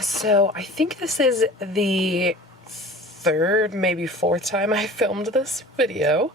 So I think this is the third, maybe fourth time I filmed this video.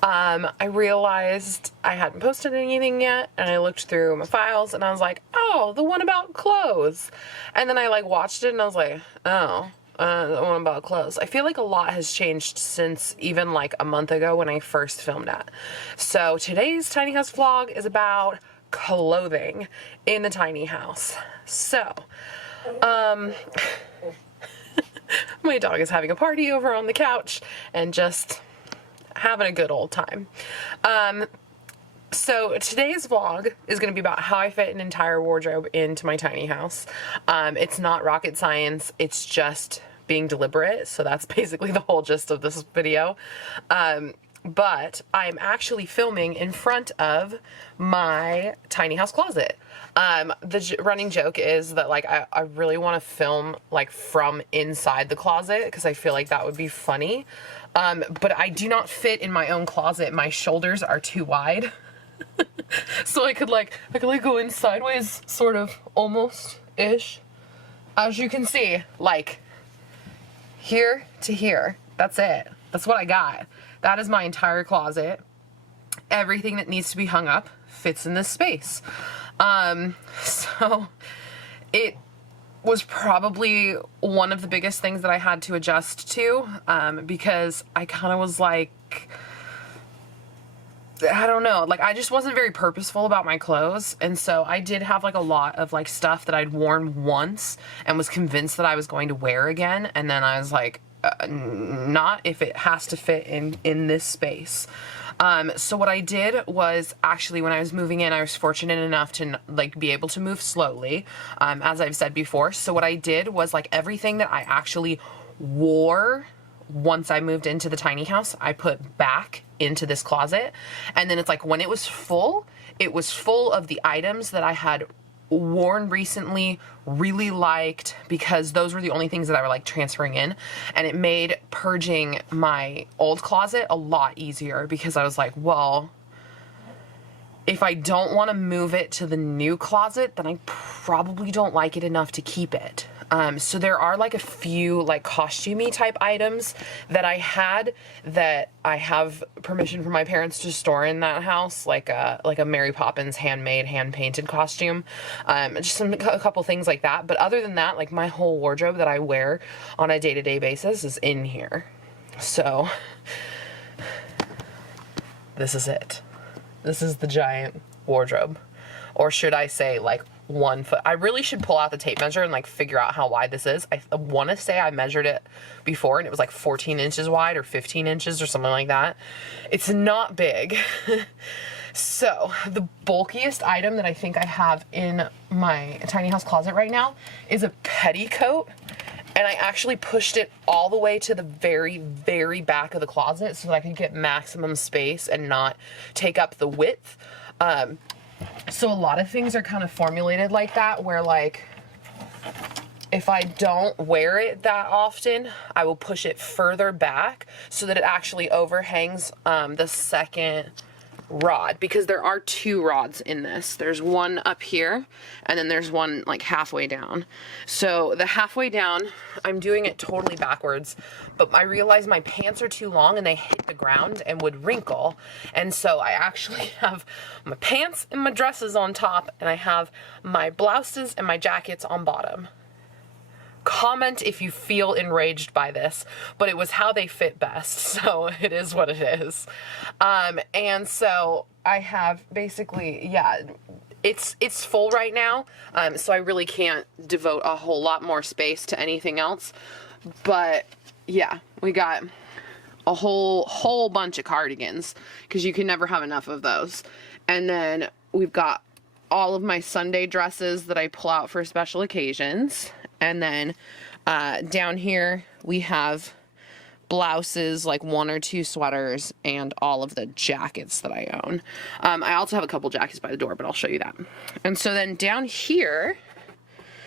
I realized I hadn't posted anything yet, and I looked through my files and I was like, oh, the one about clothes. And then I watched it and I was like, oh, the one about clothes. I feel like a lot has changed since even a month ago when I first filmed that. So today's tiny house vlog is about clothing in the tiny house. So my dog is having a party over on the couch and just having a good old time. So today's vlog is going to be about how I fit an entire wardrobe into my tiny house. It's not rocket science, it's just being deliberate. So that's basically the whole gist of this video. But I'm actually filming in front of my tiny house closet. The running joke is that I really want to film from inside the closet because I feel like that would be funny. But I do not fit in my own closet. My shoulders are too wide. So I could go in sideways, sort of, almost-ish. As you can see, here to here. That's it. That's what I got. That is my entire closet. Everything that needs to be hung up fits in this space. So it was probably one of the biggest things that I had to adjust to, because I kind of was I don't know, I just wasn't very purposeful about my clothes. And so I did have a lot of stuff that I'd worn once and was convinced that I was going to wear again. And then I was not if it has to fit in this space. So what I did was, actually, when I was moving in, I was fortunate enough to be able to move slowly, as I've said before. So what I did was everything that I actually wore once I moved into the tiny house, I put back into this closet. And then it's when it was full of the items that I had worn recently, really liked, because those were the only things that I were transferring in. And it made purging my old closet a lot easier, because I was well, if I don't want to move it to the new closet, then I probably don't like it enough to keep it. So there are a few costumey type items that I had that I have permission from my parents to store in that house, like a Mary Poppins handmade, hand-painted costume, just a couple things like that. But other than that, my whole wardrobe that I wear on a day-to-day basis is in here. So this is it. This is the giant wardrobe. Or should I say 1 foot. I really should pull out the tape measure and figure out how wide this is. I want to say I measured it before and it was 14 inches wide or 15 inches or something like that. It's not big. So the bulkiest item that I think I have in my tiny house closet right now is a petticoat. And I actually pushed it all the way to the very, very back of the closet so that I could get maximum space and not take up the width. So a lot of things are kind of formulated like that, where if I don't wear it that often, I will push it further back so that it actually overhangs the second rod, because there are 2 rods in this. There's one up here and then there's one halfway down. So the halfway down, I'm doing it totally backwards, but I realized my pants are too long and they hit the ground and would wrinkle. And so I actually have my pants and my dresses on top, and I have my blouses and my jackets on bottom. Comment if you feel enraged by this, but it was how they fit best, so it is what it is. And so I have basically, yeah, it's full right now, so I really can't devote a whole lot more space to anything else. But yeah, we got a whole bunch of cardigans, because you can never have enough of those. And then we've got all of my Sunday dresses that I pull out for special occasions. And then down here we have blouses, 1 or 2 sweaters, and all of the jackets that I own. I also have a couple jackets by the door, but I'll show you that. And so then down here,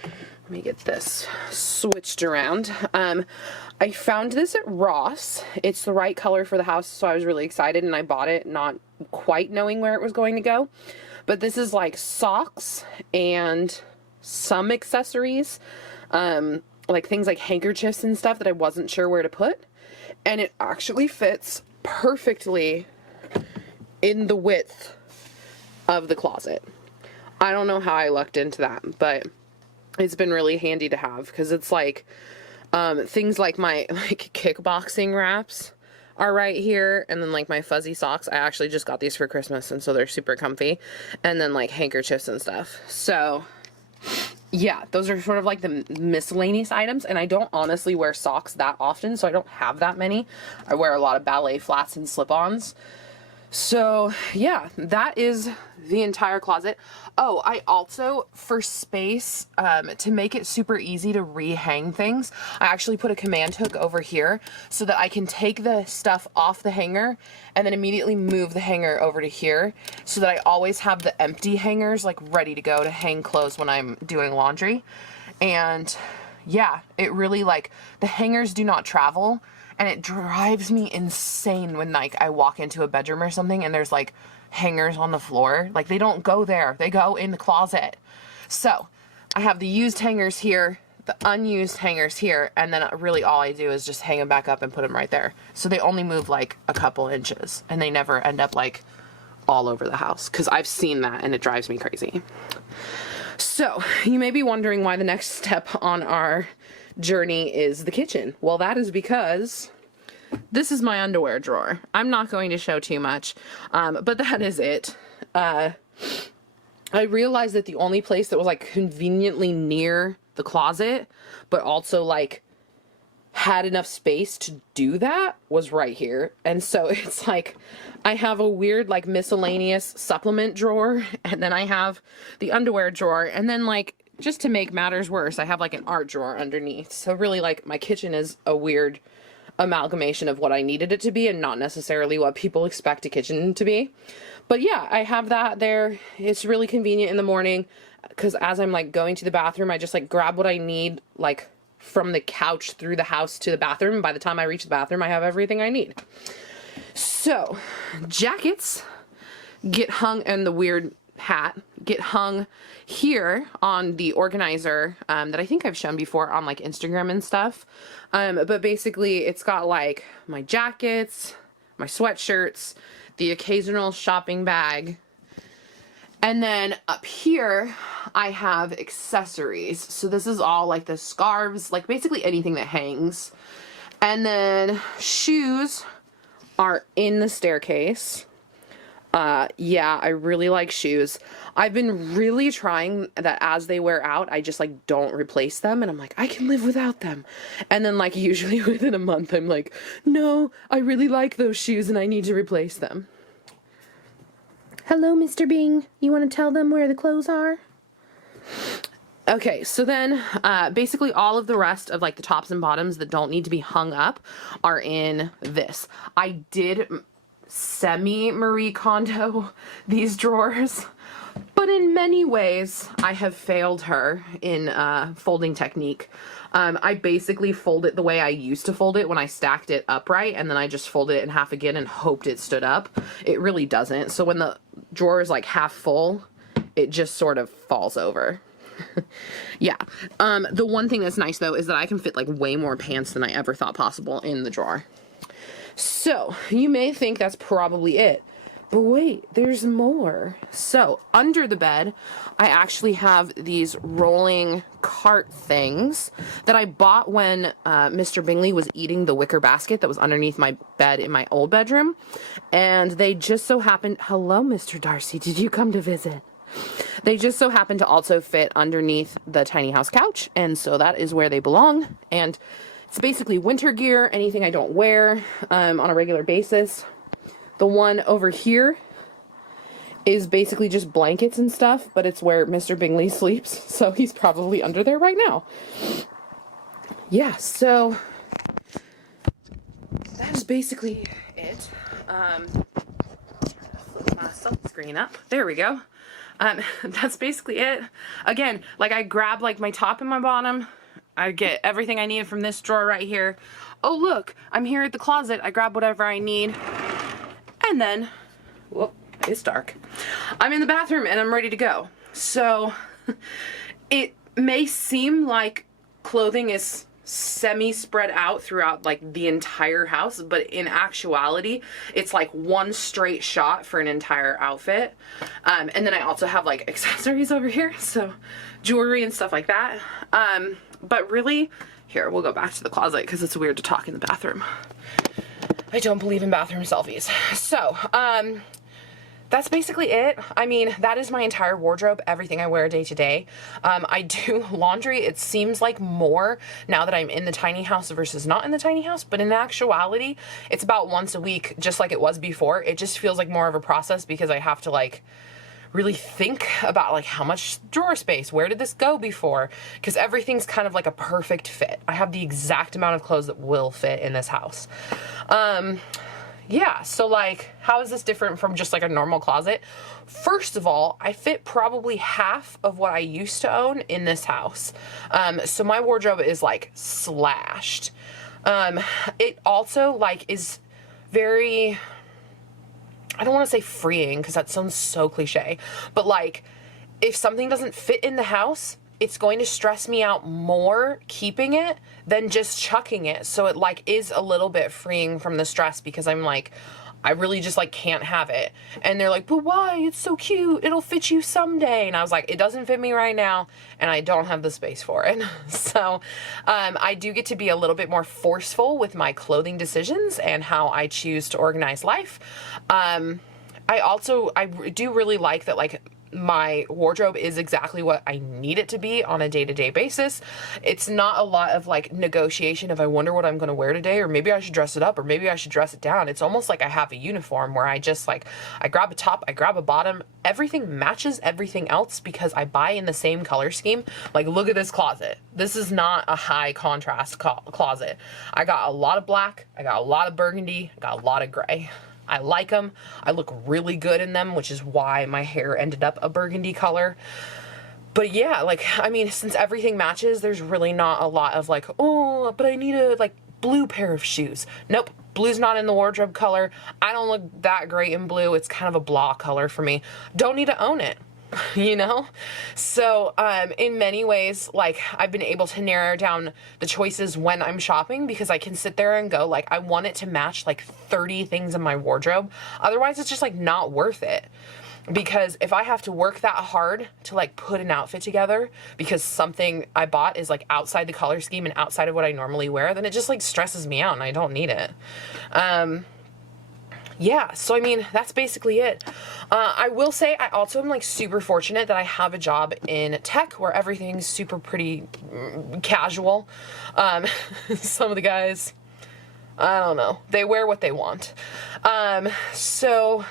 let me get this switched around. I found this at Ross. It's the right color for the house, so I was really excited, and I bought it not quite knowing where it was going to go. But this is socks and some accessories. like things like handkerchiefs and stuff that I wasn't sure where to put. And it actually fits perfectly in the width of the closet. I don't know how I lucked into that, but it's been really handy to have, because it's like things like my kickboxing wraps are right here, and then like my fuzzy socks. I actually just got these for Christmas, and so they're super comfy. And then like handkerchiefs and stuff. So yeah, those are sort of like the miscellaneous items, and I don't honestly wear socks that often, so I don't have that many. I wear a lot of ballet flats and slip-ons. So yeah, that is the entire closet. Oh, I also, for space, to make it super easy to rehang things, I actually put a command hook over here so that I can take the stuff off the hanger and then immediately move the hanger over to here, so that I always have the empty hangers like ready to go to hang clothes when I'm doing laundry. And yeah, it really, like, the hangers do not travel. And it drives me insane when, like, I walk into a bedroom or something and there's, like, hangers on the floor. Like, they don't go there. They go in the closet. So, I have the used hangers here, the unused hangers here, and then really all I do is just hang them back up and put them right there. So they only move, like, a couple inches. And they never end up, like, all over the house. Because I've seen that and it drives me crazy. So, you may be wondering why the next step on our journey is the kitchen. Well, that is because this is my underwear drawer. I'm not going to show too much, but that is it. I realized that the only place that was like conveniently near the closet, but also like had enough space to do that, was right here. And so it's like I have a weird like miscellaneous supplement drawer, and then I have the underwear drawer, and then like, just to make matters worse, I have like an art drawer underneath. So really, like, my kitchen is a weird amalgamation of what I needed it to be and not necessarily what people expect a kitchen to be. But yeah, I have that there. It's really convenient in the morning, because as I'm like going to the bathroom, I just like grab what I need, like from the couch through the house to the bathroom. And by the time I reach the bathroom, I have everything I need. So jackets get hung, and the weird hat get hung here on the organizer that I think I've shown before on like Instagram and stuff. But basically it's got like my jackets, my sweatshirts, the occasional shopping bag, and then up here I have accessories. So this is all like the scarves, like basically anything that hangs. And then shoes are in the staircase. Yeah, I really like shoes. I've been really trying that as they wear out, I just like don't replace them, and I'm like, I can live without them. And then like usually within a month, I'm like, no, I really like those shoes and I need to replace them. Hello, Mr. Bing. You want to tell them where the clothes are? Okay, so then basically all of the rest of like the tops and bottoms that don't need to be hung up are in this. I did semi-Marie Kondo these drawers, but in many ways I have failed her in folding technique. I basically fold it the way I used to fold it when I stacked it upright, and then I just folded it in half again and hoped it stood up. It really doesn't. So when the drawer is like half full, it just sort of falls over. Yeah. The one thing that's nice though is that I can fit like way more pants than I ever thought possible in the drawer. So, you may think that's probably it, but wait, there's more. So, under the bed, I actually have these rolling cart things that I bought when Mr. Bingley was eating the wicker basket that was underneath my bed in my old bedroom, and they just so happened, hello, Mr. Darcy, did you come to visit? They just so happen to also fit underneath the tiny house couch, and so that is where they belong. And it's basically winter gear, anything I don't wear on a regular basis. The one over here is basically just blankets and stuff, but it's where Mr. Bingley sleeps, so he's probably under there right now. Yeah, so that is basically it. Flip my screen up. There we go. That's basically it. Again, like I grab like my top and my bottom. I get everything I need from this drawer right here. Oh look, I'm here at the closet. I grab whatever I need. And then, whoop, it's dark. I'm in the bathroom and I'm ready to go. So, it may seem like clothing is semi spread out throughout like the entire house, but in actuality it's like one straight shot for an entire outfit. And then I also have like accessories over here, so jewelry and stuff like that. But really, here, we'll go back to the closet because it's weird to talk in the bathroom. I don't believe in bathroom selfies. So that's basically it. I mean, that is my entire wardrobe, everything I wear day to day. I do laundry. It seems like more now that I'm in the tiny house versus not in the tiny house, but in actuality, it's about once a week, just like it was before. It just feels like more of a process because I have to like really think about like how much drawer space, where did this go before? Because everything's kind of like a perfect fit. I have the exact amount of clothes that will fit in this house. Yeah, so like, how is this different from just like a normal closet? First of all, I fit probably half of what I used to own in this house. So my wardrobe is like slashed. It also like is very, I don't want to say freeing because that sounds so cliche, but like if something doesn't fit in the house, it's going to stress me out more keeping it than just chucking it. So it like is a little bit freeing from the stress because I'm like, I really just like can't have it. And they're like, but why? It's so cute. It'll fit you someday. And I was like, it doesn't fit me right now and I don't have the space for it. So I do get to be a little bit more forceful with my clothing decisions and how I choose to organize life. I do really like that like my wardrobe is exactly what I need it to be on a day-to-day basis. It's not a lot of like negotiation of I wonder what I'm going to wear today, or maybe I should dress it up, or maybe I should dress it down. It's almost like I have a uniform where I just like, I grab a top, I grab a bottom, everything matches everything else because I buy in the same color scheme. Like, look at this closet. This is not a high contrast closet. I got a lot of black, I got a lot of burgundy, I got a lot of gray. I like them. I look really good in them, which is why my hair ended up a burgundy color. But yeah, like, I mean, since everything matches, there's really not a lot of like, oh, but I need a like blue pair of shoes. Nope. Blue's not in the wardrobe color. I don't look that great in blue. It's kind of a blah color for me. Don't need to own it. You know? So, in many ways, like, I've been able to narrow down the choices when I'm shopping because I can sit there and go, like, I want it to match, like, 30 things in my wardrobe. Otherwise, it's just, like, not worth it. Because if I have to work that hard to, like, put an outfit together because something I bought is, like, outside the color scheme and outside of what I normally wear, then it just, like, stresses me out and I don't need it. Yeah, so I mean, that's basically it. I will say I also am like super fortunate that I have a job in tech where everything's super pretty casual. Some of the guys, I don't know, they wear what they want. So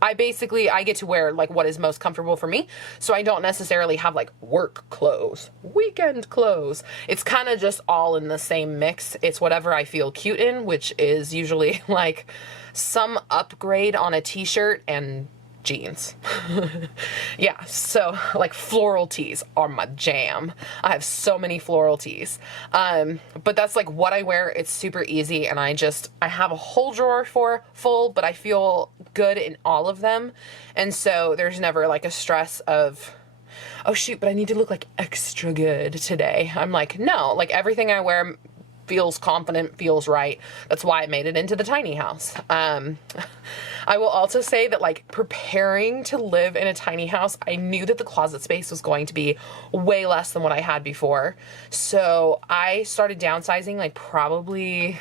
I get to wear like what is most comfortable for me. So I don't necessarily have like work clothes, weekend clothes. It's kind of just all in the same mix. It's whatever I feel cute in, which is usually like some upgrade on a t-shirt and jeans. Yeah, so like floral tees are my jam. I have so many floral tees. But that's like what I wear. It's super easy and I have a whole drawer full, but I feel good in all of them. And so there's never like a stress of, oh shoot, but I need to look like extra good today. I'm like, no, like everything I wear feels confident, feels right. That's why I made it into the tiny house. I will also say that like preparing to live in a tiny house, I knew that the closet space was going to be way less than what I had before. So I started downsizing like probably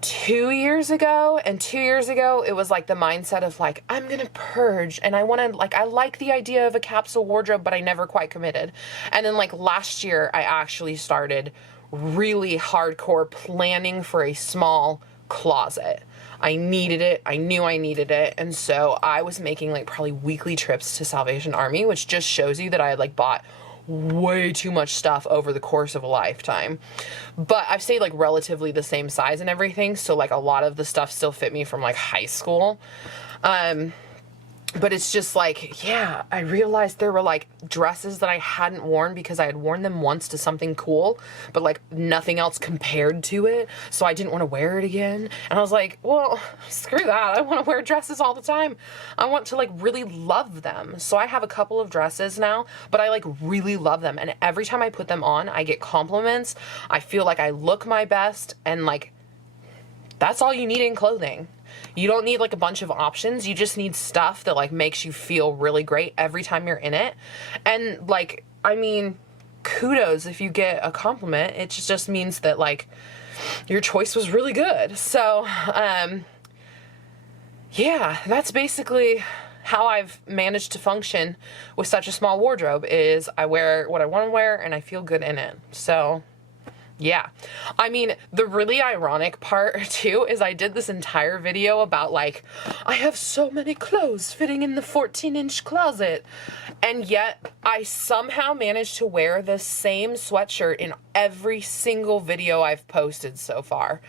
2 years ago, and 2 years ago it was like the mindset of like, I'm gonna purge and I like the idea of a capsule wardrobe, but I never quite committed. And then like last year I actually started really hardcore planning for a small closet. I needed it. I knew I needed it. And so I was making like probably weekly trips to Salvation Army, which just shows you that I had like bought way too much stuff over the course of a lifetime. But I've stayed like relatively the same size and everything. So like a lot of the stuff still fit me from like high school. But it's just like, yeah, I realized there were like dresses that I hadn't worn because I had worn them once to something cool, but like nothing else compared to it. So I didn't want to wear it again. And I was like, well, screw that. I want to wear dresses all the time. I want to like really love them. So I have a couple of dresses now, but I like really love them. And every time I put them on, I get compliments. I feel like I look my best, and like, that's all you need in clothing. You don't need like a bunch of options. You just need stuff that like makes you feel really great every time you're in it. And like, I mean, kudos if you get a compliment. It just means that like your choice was really good. So, yeah, that's basically how I've managed to function with such a small wardrobe. Is I wear what I want to wear and I feel good in it. So yeah. I mean, the really ironic part too is I did this entire video about like, I have so many clothes fitting in the 14-inch closet. And yet I somehow managed to wear the same sweatshirt in every single video I've posted so far.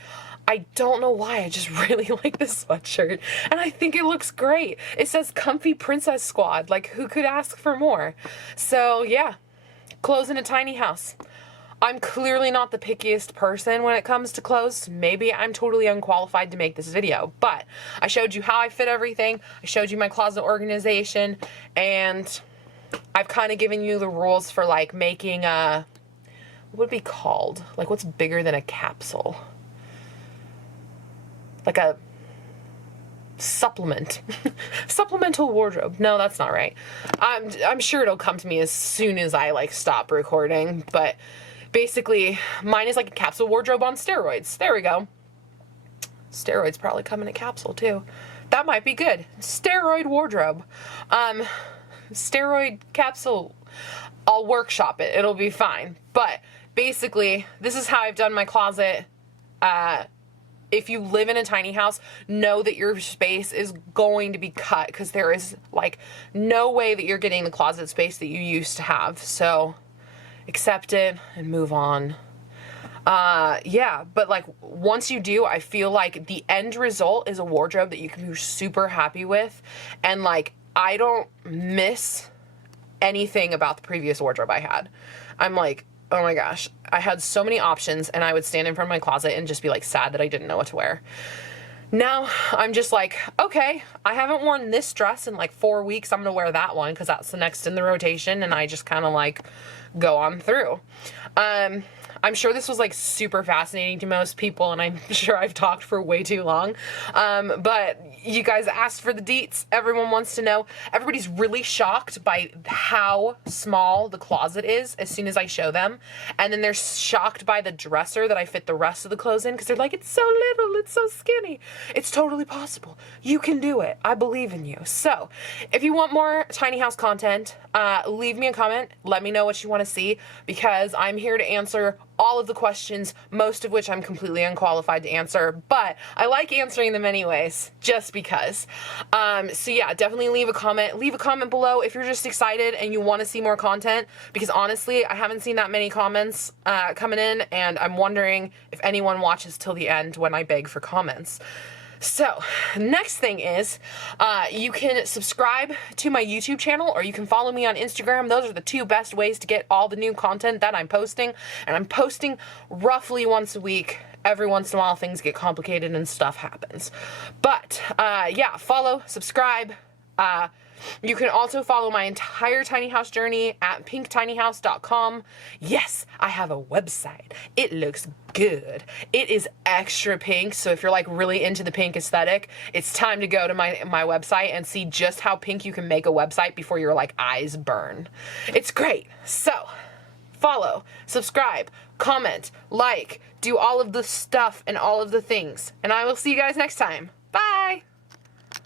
I don't know why, I just really like this sweatshirt and I think it looks great. It says Comfy Princess Squad, like who could ask for more? So yeah, clothes in a tiny house. I'm clearly not the pickiest person when it comes to clothes. Maybe I'm totally unqualified to make this video, but I showed you how I fit everything. I showed you my closet organization, and I've kind of given you the rules for like making a, what would it be called? Like what's bigger than a capsule? Like a supplement. Supplemental wardrobe. No, that's not right. I'm sure it'll come to me as soon as I like stop recording, but basically, mine is like a capsule wardrobe on steroids. There we go. Steroids probably come in a capsule too. That might be good. Steroid wardrobe. Steroid capsule. I'll workshop it. It'll be fine. But basically, this is how I've done my closet. If you live in a tiny house, know that your space is going to be cut because there is like no way that you're getting the closet space that you used to have. So accept it and move on. Yeah, but like once you do, I feel like the end result is a wardrobe that you can be super happy with. And like, I don't miss anything about the previous wardrobe I had. I'm like, oh my gosh, I had so many options, and I would stand in front of my closet and just be like sad that I didn't know what to wear. Now I'm just like, okay, I haven't worn this dress in like 4 weeks. I'm gonna wear that one because that's the next in the rotation, and I just kind of like go on through. I'm sure this was like super fascinating to most people, and I'm sure I've talked for way too long. But you guys asked for the deets. Everyone wants to know. Everybody's really shocked by how small the closet is as soon as I show them. And then they're shocked by the dresser that I fit the rest of the clothes in because they're like, it's so little, it's so skinny. It's totally possible. You can do it. I believe in you. So if you want more tiny house content, leave me a comment. Let me know what you want to see, because I'm here to answer all of the questions, most of which I'm completely unqualified to answer, but I like answering them anyways, just because. So yeah, definitely leave a comment. Leave a comment below if you're just excited and you want to see more content, because honestly, I haven't seen that many comments coming in, and I'm wondering if anyone watches till the end when I beg for comments. So, next thing is, you can subscribe to my YouTube channel, or you can follow me on Instagram. Those are the two best ways to get all the new content that I'm posting. And I'm posting roughly once a week. Every once in a while, things get complicated and stuff happens. But, yeah, follow, subscribe. You can also follow my entire tiny house journey at pinktinyhouse.com. Yes, I have a website. It looks good. It is extra pink, so if you're like really into the pink aesthetic, it's time to go to my website and see just how pink you can make a website before your like eyes burn. It's great. So, follow, subscribe, comment, like, do all of the stuff and all of the things. And I will see you guys next time. Bye!